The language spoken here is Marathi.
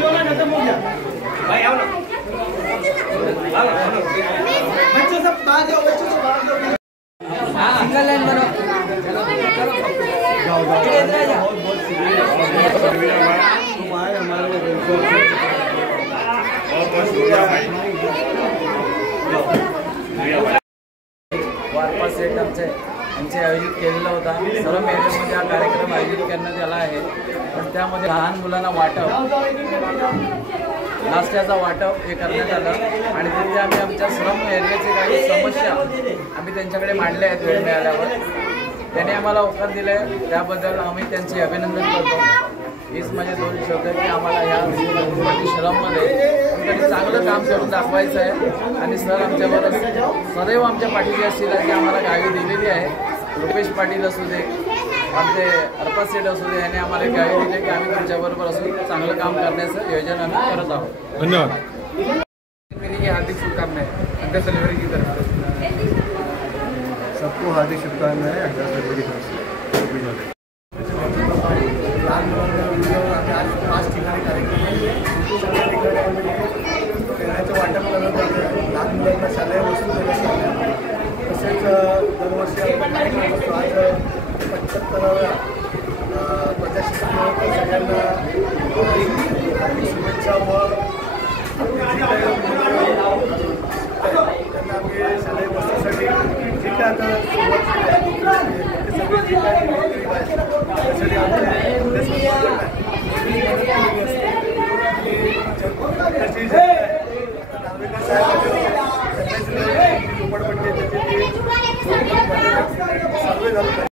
भाई आओ ना, बच्चों सब बाहर जाओ, बच्चों सब बाहर जाओ। सिंगल लाइन बनो, जाओ जाओ, इधर जाओ। तुम आए हमारे लिए वारपा सेट आमचे आयोजित केलेला होता। सर्व एरियामध्ये हा कार्यक्रम आयोजित करण्यात आला आहे। पण त्यामध्ये लहान मुलांना वाटप, नाश्त्याचा वाटप हे करण्यात आलं आणि तिथे आम्ही आमच्या श्रम एरियाची काही समस्या आम्ही त्यांच्याकडे मांडल्या आहेत वेळ मिळाल्यावर। त्यांनी आम्हाला होकार दिले, त्याबद्दल आम्ही त्यांचे अभिनंदन करतो। हीच माझे दोन शब्द की आम्हाला या श्रममध्ये कुठेतरी चांगलं काम करून दाखवायचं आहे आणि सर आमच्याबरोबर सदैव आमच्या पाठीशी असतील अशी आम्हाला गावी दिलेली आहे। रुपेश पाटील असू दे, आमचे अर्पा सेठ असू दे, यांनी आम्हाला गावी दिले की आम्ही तुमच्याबरोबर असून चांगलं काम करण्याचं योजना आम्ही करत आहोत। धन्यवाद। मेरी हार्दिक शुभकामनाएं अंडर सेलिब्रिटी की तरफ से। सबको हार्दिक शुभकामनाएं अंडर सेलिब्रिटी की तरफ से। लहान मुलांना आम्ही आज 5 ठिकाणी कार्यक्रम खेळण्याचं वाटप करत आहे। लहान मुलांना शालेय वस्तू देण्यात आल्या, तसेच दरवर्षी आपण कार्यक्रम असतो। आज 75व्या प्रजासत्ताक सगळ्यांना शुभेच्छा व त्यांना आम्ही शालेय वस्तूसाठी जे काय आता सुरुवात केली आहे त्यासाठी आमचे झोपडपट्टी सर्वे झालं